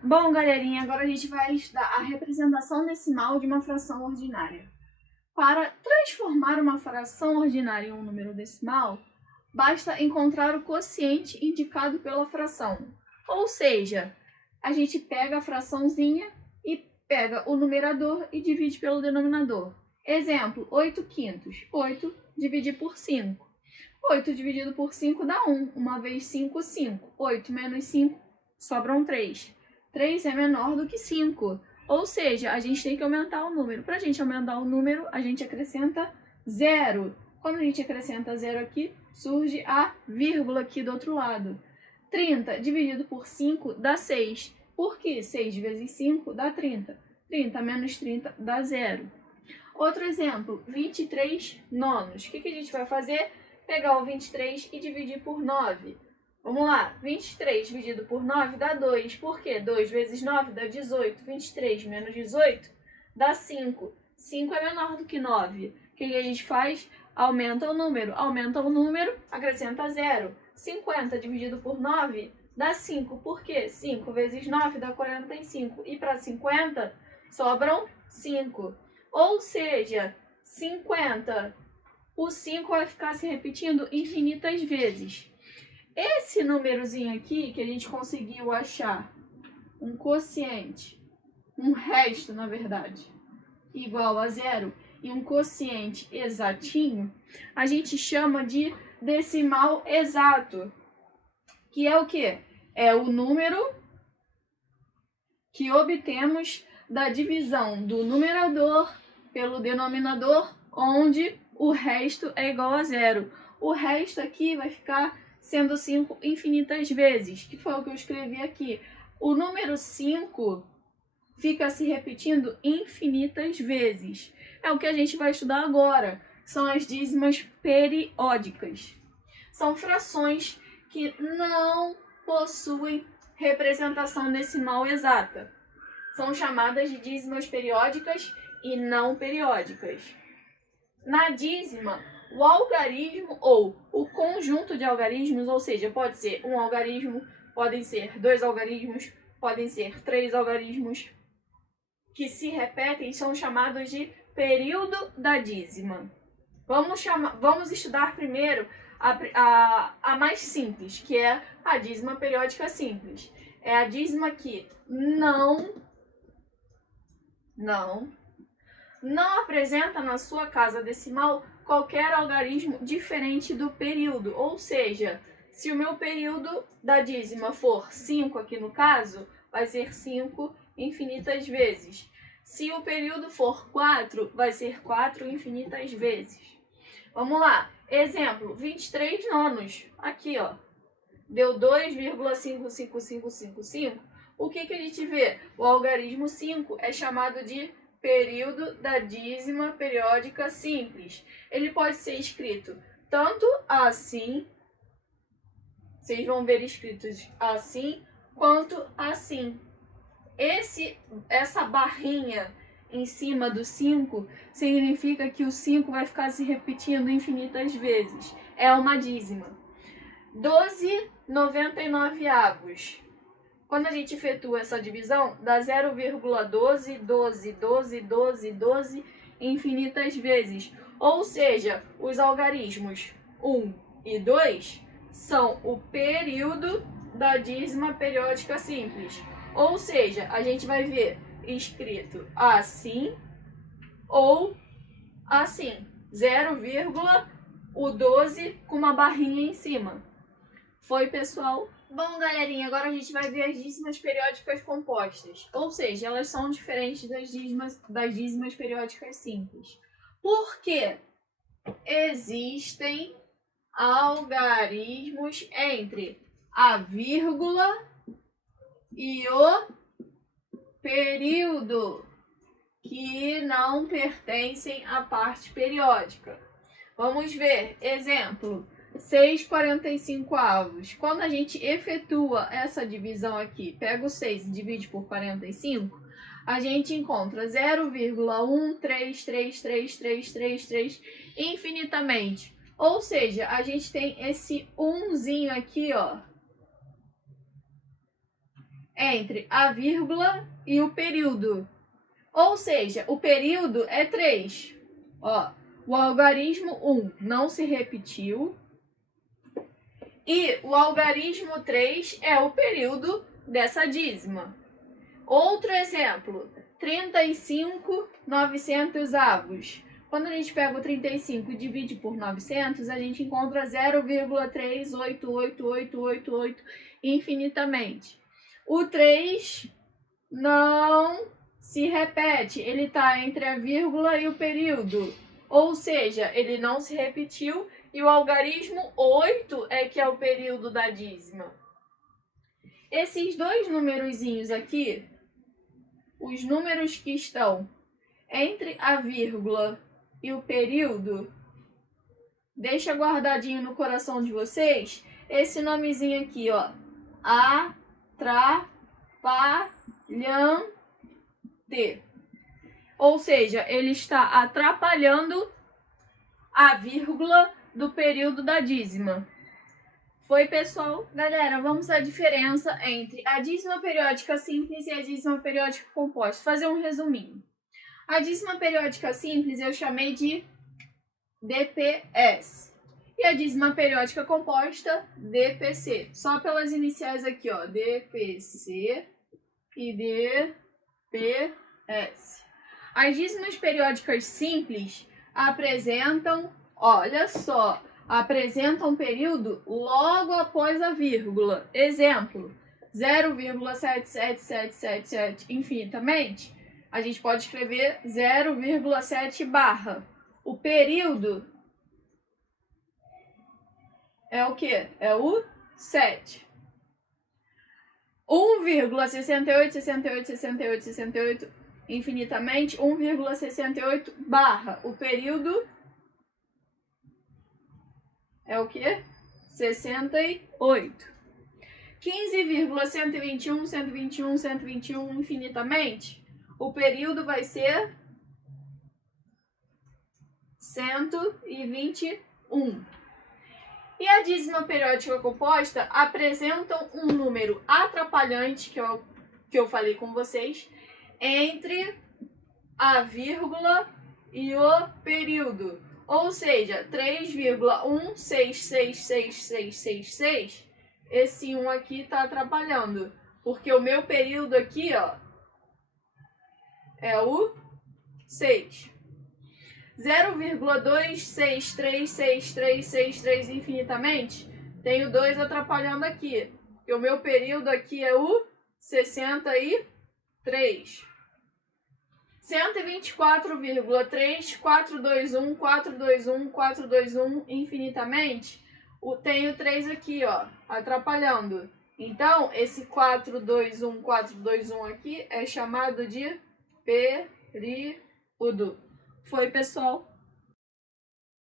Bom, galerinha, agora a gente vai estudar a representação decimal de uma fração ordinária. Para transformar uma fração ordinária em um número decimal, basta encontrar o quociente indicado pela fração. Ou seja, a gente pega a fraçãozinha e pega o numerador e divide pelo denominador. Exemplo, 8 quintos. 8 dividir por 5. 8 dividido por 5 dá 1. 1 vezes 5, 5. 8 menos 5, sobram 3. 3 é menor do que 5. Ou seja, a gente tem que aumentar o número. Para a gente aumentar o número, a gente acrescenta 0. Quando a gente acrescenta 0 aqui, surge a vírgula aqui do outro lado. 30 dividido por 5 dá 6. Por quê? 6 vezes 5 dá 30. 30 menos 30 dá 0. Outro exemplo, 23 nonos. O que a gente vai fazer? Pegar o 23 e dividir por 9. Vamos lá, 23 dividido por 9 dá 2. Por quê? 2 vezes 9 dá 18. 23 menos 18 dá 5. 5 é menor do que 9. O que a gente faz? Aumenta o número. Aumenta o número, acrescenta 0. 50 dividido por 9 dá 5. Por quê? 5 vezes 9 dá 45. E para 50 sobram 5. Ou seja, 50. O 5 vai ficar se repetindo infinitas vezes. Esse númerozinho aqui que a gente conseguiu achar um quociente, um resto, na verdade, igual a 0 e um quociente exatinho, a gente chama de decimal exato, que é o quê? É o número que obtemos da divisão do numerador pelo denominador, onde o resto é igual a 0. O resto aqui vai ficar sendo 5 infinitas vezes, que foi o que eu escrevi aqui. O número 5 fica se repetindo infinitas vezes. É o que a gente vai estudar agora. São as dízimas periódicas. São frações que não possuem representação decimal exata. São chamadas de dízimas periódicas e não periódicas. Na dízima, o algarismo ou o conjunto de algarismos, ou seja, pode ser um algarismo, podem ser 2 algarismos, podem ser 3 algarismos, que se repetem, são chamados de período da dízima. Vamos estudar primeiro a mais simples, que é a dízima periódica simples. É a dízima que não apresenta na sua casa decimal qualquer algarismo diferente do período. Ou seja, se o meu período da dízima for 5 aqui no caso, vai ser 5 infinitas vezes. Se o período for 4, vai ser 4 infinitas vezes. Vamos lá. Exemplo, 23 nonos. Aqui, ó. Deu 2,55555. O que a gente vê? O algarismo 5 é chamado de período da dízima periódica simples. Ele pode ser escrito tanto assim, vocês vão ver escritos assim, quanto assim. Essa barrinha em cima do 5 significa que o 5 vai ficar se repetindo infinitas vezes. É uma dízima. 12/99. Quando a gente efetua essa divisão, dá 0,12, 12, 12, 12, 12 infinitas vezes. Ou seja, os algarismos 1 e 2 são o período da dízima periódica simples. Ou seja, a gente vai ver escrito assim ou assim. 0,12 com uma barrinha em cima. Foi, pessoal? Bom, galerinha, agora a gente vai ver as dízimas periódicas compostas. Ou seja, elas são diferentes das dízimas periódicas simples. Por quê? Existem algarismos entre a vírgula e o período que não pertencem à parte periódica. Vamos ver. Exemplo. 6/45. Quando a gente efetua essa divisão aqui, pega o 6 e divide por 45, a gente encontra 0,1333333 infinitamente. Ou seja, a gente tem esse 1zinho aqui, ó. entre a vírgula e o período. Ou seja, o período é 3. Ó, o algarismo 1 não se repetiu. E o algarismo 3 é o período dessa dízima. Outro exemplo, 35/900 avos. Quando a gente pega o 35 e divide por 900, a gente encontra 0,3888888 infinitamente. O 3 não se repete, ele está entre a vírgula e o período. Ou seja, ele não se repetiu e o algarismo 8 é que é o período da dízima. Esses dois numerozinhos aqui, os números que estão entre a vírgula e o período, deixa guardadinho no coração de vocês esse nomezinho aqui, ó. Atrapalhante. Ou seja, ele está atrapalhando a vírgula do período da dízima. Foi, pessoal? Galera, vamos à diferença entre a dízima periódica simples e a dízima periódica composta. Vou fazer um resuminho. A dízima periódica simples eu chamei de DPS. E a dízima periódica composta, DPC. Só pelas iniciais aqui, ó. DPC e DPS. As dízimas periódicas simples apresentam, olha só, apresentam período logo após a vírgula. Exemplo, 0,7777 infinitamente. A gente pode escrever 0,7 barra. O período é o quê? É o 7. 1,686868 infinitamente, 1,68 barra. O período é o quê? 68. 15,121 infinitamente. O período vai ser 121. E a dízima periódica composta apresentam um número atrapalhante, que eu falei com vocês, entre a vírgula e o período. Ou seja, 3,166666, esse 1 aqui está atrapalhando. Porque o meu período aqui, ó, é o 6. 0,2636363 infinitamente, tenho 2 atrapalhando aqui. E o meu período aqui é o 63. 124,3421421421 infinitamente, tenho 3 aqui, ó, atrapalhando. Então, esse 421 aqui é chamado de período. Foi, pessoal?